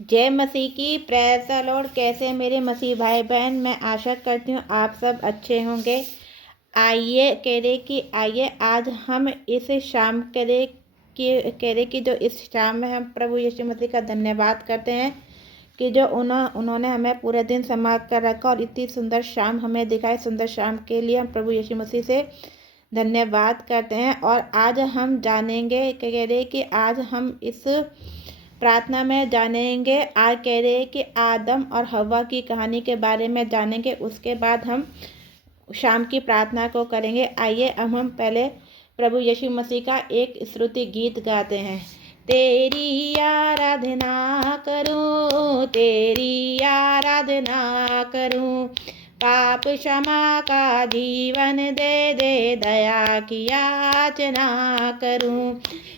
जय मसीह की। Praise the Lord. कैसे हैं मेरे मसीह भाई बहन? मैं आशा करती हूँ आप सब अच्छे होंगे। आइए आज हम इस शाम कि जो इस शाम में हम प्रभु यीशु मसीह का धन्यवाद करते हैं कि जो उन्होंने हमें पूरे दिन संभाल कर रखा और इतनी सुंदर शाम हमें दिखाई। सुंदर शाम के लिए हम प्रभु यीशु मसीह से धन्यवाद करते हैं। और आज हम जानेंगे कि आज हम इस प्रार्थना में जानेंगे। आज कह रहे हैं कि आदम और हव्वा की कहानी के बारे में जानेंगे। उसके बाद हम शाम की प्रार्थना को करेंगे। आइए अब हम पहले प्रभु यीशु मसीह का एक स्तुति गीत गाते हैं। तेरी आराधना करूं, तेरी आराधना करूं, पाप क्षमा का जीवन दे दे, दया की याचना करूं,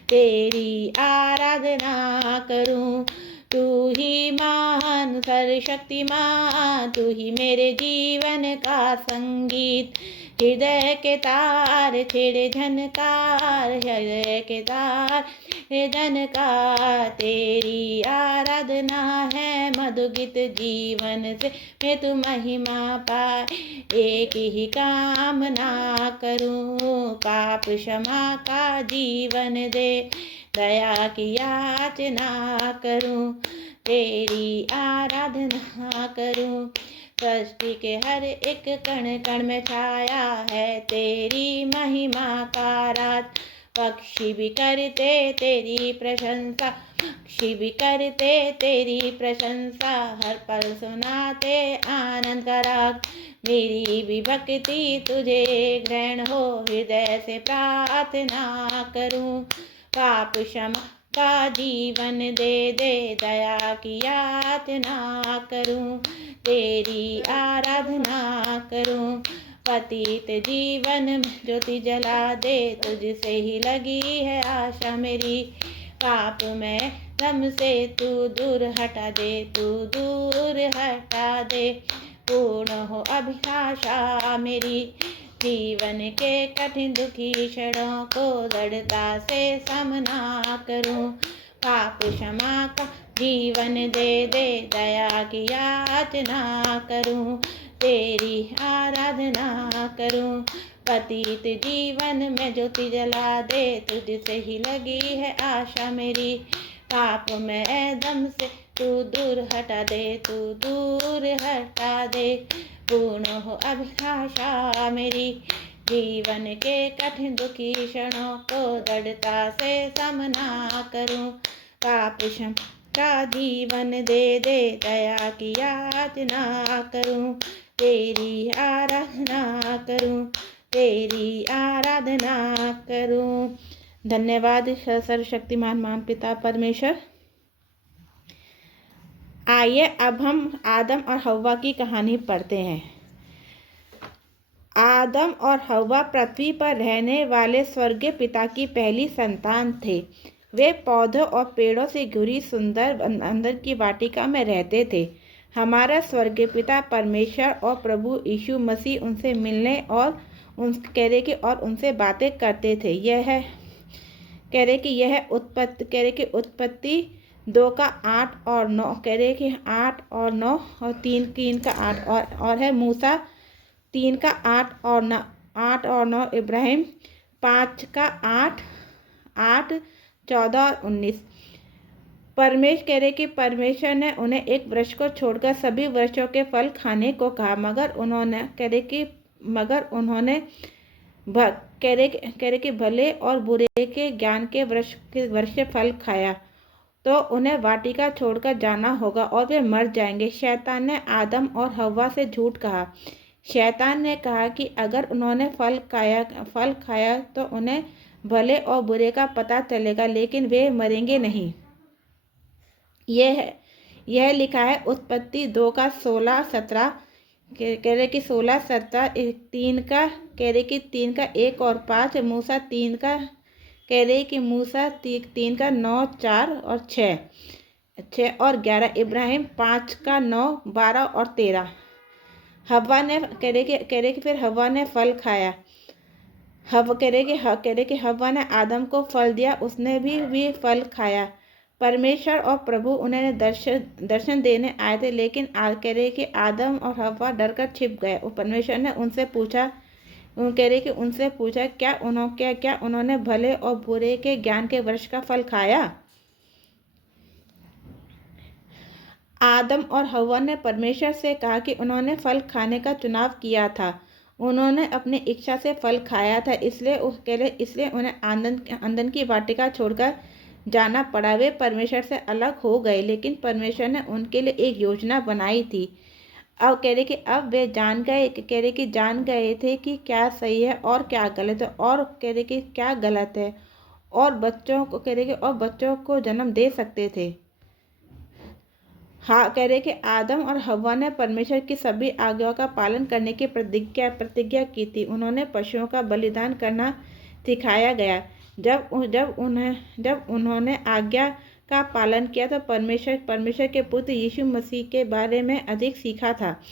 तेरी आराधना करूं। तू ही महान सर्वशक्तिमान, तू ही मेरे जीवन का संगीत। हृदय के तार छेड़े झनकार, हृदय के तार झनकार, तेरी आराधना है मधुगीत। जीवन से मैं तू महिमा पाए, एक ही कामना करूं, पाप क्षमा का जीवन दे, दया की याचना करूं, तेरी आराधना करूं। सृष्टि के हर एक कण कण में छाया है तेरी महिमा का राज। पक्षी भी करते तेरी प्रशंसा, पक्षी भी करते तेरी प्रशंसा, हर पल सुनाते आनंद का राग। मेरी भी भक्ति तुझे ग्रहण हो, हृदय से प्रार्थना करूं, पाप क्षमा का जीवन दे दे, दया की याचना करूं, तेरी आराधना करूं। पतित जीवन में ज्योति जला दे, तुझसे ही लगी है आशा मेरी। पाप में दम से तू दूर हटा दे, तू दूर हटा दे, पूर्ण हो अभिलाषा मेरी। जीवन के कठिन दुखी क्षणों को दृढ़ता से सामना करूं, पाप क्षमा का जीवन दे दे, दया की याचना करूं, तेरी आराधना करूं। पतित जीवन में ज्योति जला दे, तुझसे ही लगी है आशा मेरी। पाप में दम से तू दूर हटा दे, तू दूर हटा दे, पूर्ण हो अभिलाषा मेरी। जीवन के कठिन दुखी क्षणों को दृढ़ता से सामना करूं, पाप क्षमा का जीवन दे दे, दया की याचना करूं, तेरी आराधना करूं, तेरी आराधना करूं। धन्यवाद सर्वशक्तिमान महान पिता परमेश्वर। आइए अब हम आदम और हव्वा की कहानी पढ़ते हैं। आदम और हव्वा पृथ्वी पर रहने वाले स्वर्गीय पिता की पहली संतान थे। वे पौधों और पेड़ों से घिरी सुंदर अंदर की वाटिका में रहते थे। हमारा स्वर्गीय पिता परमेश्वर और प्रभु यीशु मसीह उनसे मिलने और उनसे बातें करते थे। उत्पत्ति 2 का 8 और 9 8 और 9 और 3 का 8 और है मूसा 3 का 8 और 9, इब्राहिम 5 का 8, 14 और 19। परमेश्वर ने उन्हें एक वृक्ष को छोड़कर सभी वृक्षों के फल खाने को कहा, मगर उन्होंने भले और बुरे के ज्ञान के वृक्ष से फल खाया तो उन्हें वाटिका छोड़कर जाना होगा और वे मर जाएंगे। शैतान ने आदम और हव्वा से झूठ कहा। शैतान ने कहा कि अगर उन्होंने फल खाया तो उन्हें भले और बुरे का पता चलेगा, लेकिन वे मरेंगे नहीं। यह लिखा है उत्पत्ति 2 का 16, 17 16, 17, 3 का 1 और 5, मूसा 3 का 9, 4 और 6 और 11, इब्राहिम 5 का 9, 12 और 13। हव्वा ने फिर हव्वा ने फल खाया। हव्वा ने आदम को फल दिया, उसने भी फल खाया। परमेश्वर और प्रभु उन्हें दर्शन देने आए थे, लेकिन कह रहे कि आदम और हव्वा डरकर छिप गए। और परमेश्वर ने उनसे पूछा, कह रहे कि उनसे पूछा, क्या उन्होंने भले और बुरे के ज्ञान के वृक्ष का फल खाया? आदम और हव्वा ने परमेश्वर से कहा कि उन्होंने फल खाने का चुनाव किया था, उन्होंने अपनी इच्छा से फल खाया था, इसलिए उन्हें आनंद की वाटिका छोड़कर जाना पड़ा। वे परमेश्वर से अलग हो गए, लेकिन परमेश्वर ने उनके लिए एक योजना बनाई थी। अब कह रहे कि अब वे जान गए थे कि क्या सही है और क्या गलत है, और कह रहे कि क्या गलत है, और बच्चों को जन्म दे सकते थे। हाँ, कह रहे कि आदम और हव्वा ने परमेश्वर की सभी आज्ञाओं का पालन करने की प्रतिज्ञा की थी। उन्होंने पशुओं का बलिदान करना सिखाया गया। जब उन्होंने आज्ञा का पालन किया तो परमेश्वर के पुत्र यीशु मसीह के बारे में अधिक सीखा था।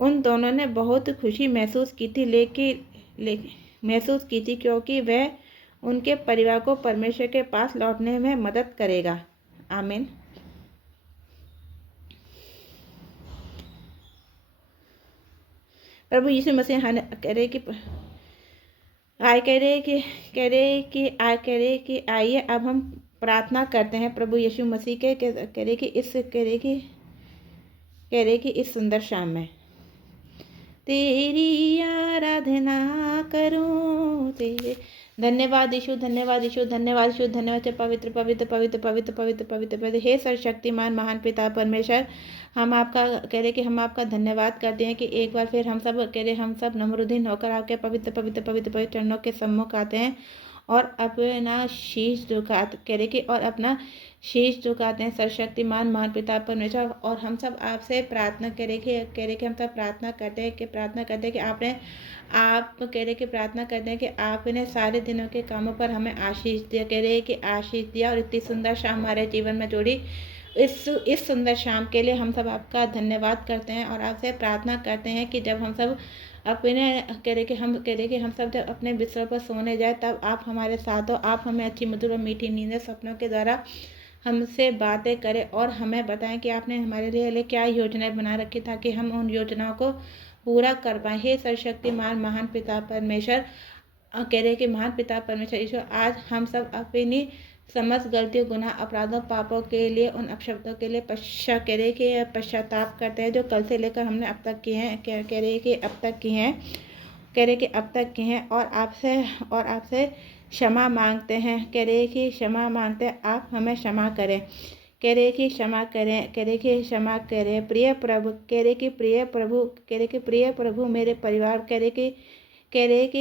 उन दोनों ने बहुत खुशी महसूस की थी, क्योंकि वह उनके परिवार को परमेश्वर के पास लौटने में मदद करेगा। आमीन। प्रभु यीशु मसीह कह रहे कि आइए अब हम प्रार्थना करते हैं प्रभु यीशु मसीह के कह रहे कि इस सुंदर शाम में तेरी आराधना करूं तेरे। धन्यवाद यीशु, धन्यवाद यीशु, धन्यवाद यीशु, धन्यवाद पवित्र पवित्र पवित्र पवित्र पवित्र पवित्र पवित्र हे सर्वशक्तिमान महान पिता परमेश्वर, हम आपका धन्यवाद करते हैं कि एक बार फिर हम सब नम्रदिन होकर आपके पवित्र पवित्र पवित्र पवित्र चरणों के सम्मुख आते हैं और अपना शीश झुकाते हैं सर्वशक्तिमान महान पिता परमेश्वर। और हम सब आपसे प्रार्थना प्रार्थना करते हैं कि आपने सारे दिनों के कामों पर हमें आशीष दिया और इतनी सुंदर शाम हमारे जीवन में जोड़ी। इस सुंदर शाम के लिए हम सब आपका धन्यवाद करते हैं और आपसे प्रार्थना करते हैं कि जब हम सब हम सब जब अपने बिस्तर पर सोने जाए तब आप हमारे साथ हो। आप हमें अच्छी मधुर और मीठी नींद सपनों के द्वारा हमसे बातें करें और हमें बताएं कि आपने हमारे लिए क्या योजनाएं बना रखी, ताकि हम उन योजनाओं को पूरा कर पाएँ। हे सर्वशक्तिमान महान पिता परमेश्वर, महान पिता परमेश्वर ईश्वर, आज हम सब अपनी समस्त गलतियों, गुनाह, अपराधों, पापों के लिए, उन अपशब्दों के लिए पश्चाताप करते हैं जो कल से लेकर हमने अब तक किए हैं, और आपसे क्षमा मांगते हैं। क्षमा मांगते हैं, आप हमें क्षमा करें। क्षमा करें प्रिय प्रभु, मेरे परिवार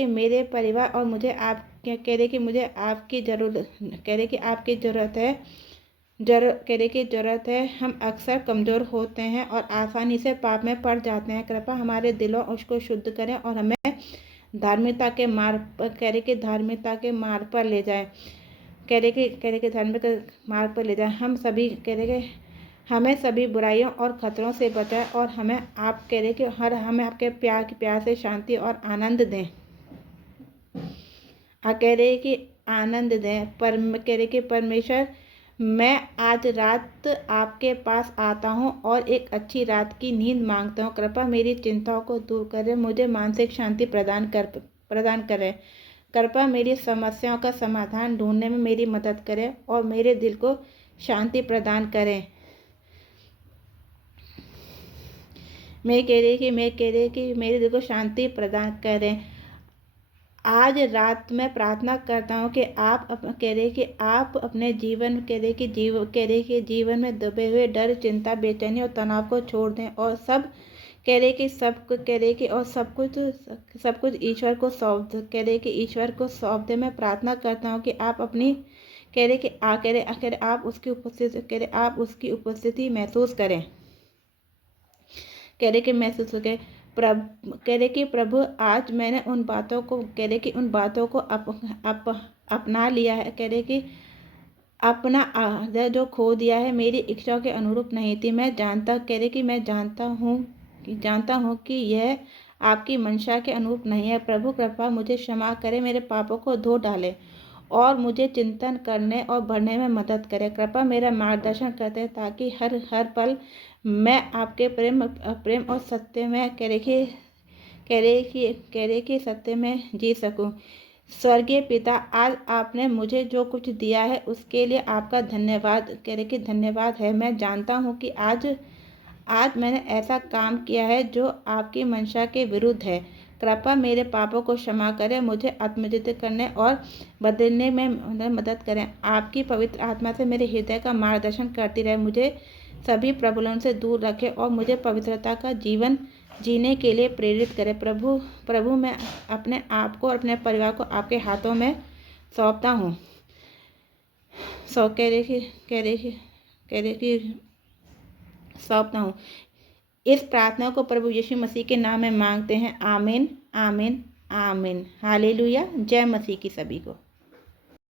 मेरे परिवार और मुझे आपकी ज़रूरत है। हम अक्सर कमज़ोर होते हैं और आसानी से पाप में पड़ जाते हैं। कृपया हमारे दिलों उसको शुद्ध करें और हमें धार्मिकता के मार्ग पर ले जाए। धार्मिक मार्ग पर ले जाए। हमें सभी बुराइयों और खतरों से बचाए और हमें हमें आपके प्यार से शांति और आनंद दें। आनंद दें। परमेश्वर, मैं आज रात आपके पास आता हूँ और एक अच्छी रात की नींद मांगता हूँ। कृपया मेरी चिंताओं को दूर करें, मुझे मानसिक शांति प्रदान करें। कृपया मेरी समस्याओं का समाधान ढूंढने में मेरी मदद करें और मेरे दिल को शांति प्रदान करें। मैं कह रही कि मेरे दिल को शांति प्रदान करें। आज रात में प्रार्थना करता हूँ कि आप अपने जीवन में दबे हुए डर, चिंता, बेचैनी और तनाव को छोड़ दें और सब कुछ ईश्वर को सौंप दें। मैं प्रार्थना करता हूँ कि आप अपनी आप उसकी उपस्थिति महसूस करें। प्रभु, आज मैंने उन बातों को अपना लिया है। अपना जो खो दिया है मेरी इच्छाओं के अनुरूप नहीं थी। मैं जानता हूँ कि यह आपकी मंशा के अनुरूप नहीं है। प्रभु, कृपया मुझे क्षमा करें, मेरे पापों को धो डालें और मुझे चिंतन करने और बढ़ने में मदद करें। कृपया मेरा मार्गदर्शन करते हैं ताकि हर पल मैं आपके प्रेम और सत्य में करे कि सत्य में जी सकूं। स्वर्गीय पिता, आज आपने मुझे जो कुछ दिया है उसके लिए आपका धन्यवाद है। मैं जानता हूँ कि आज मैंने ऐसा काम किया है जो आपकी मंशा के विरुद्ध है। कृपया मेरे पापों को क्षमा करें, मुझे आत्मचिंतन करने और बदलने में मदद करें। आपकी पवित्र आत्मा से मेरे हृदय का मार्गदर्शन करती रहे, मुझे सभी प्रबलों से दूर रखें और मुझे पवित्रता का जीवन जीने के लिए प्रेरित करें। प्रभु मैं अपने आप को और अपने परिवार को आपके हाथों में सौंपता हूँ। सौंपता हूँ। इस प्रार्थना को प्रभु यीशु मसीह के नाम में मांगते हैं। आमीन, आमीन, आमीन। हालेलुया। जय मसीह की सभी को।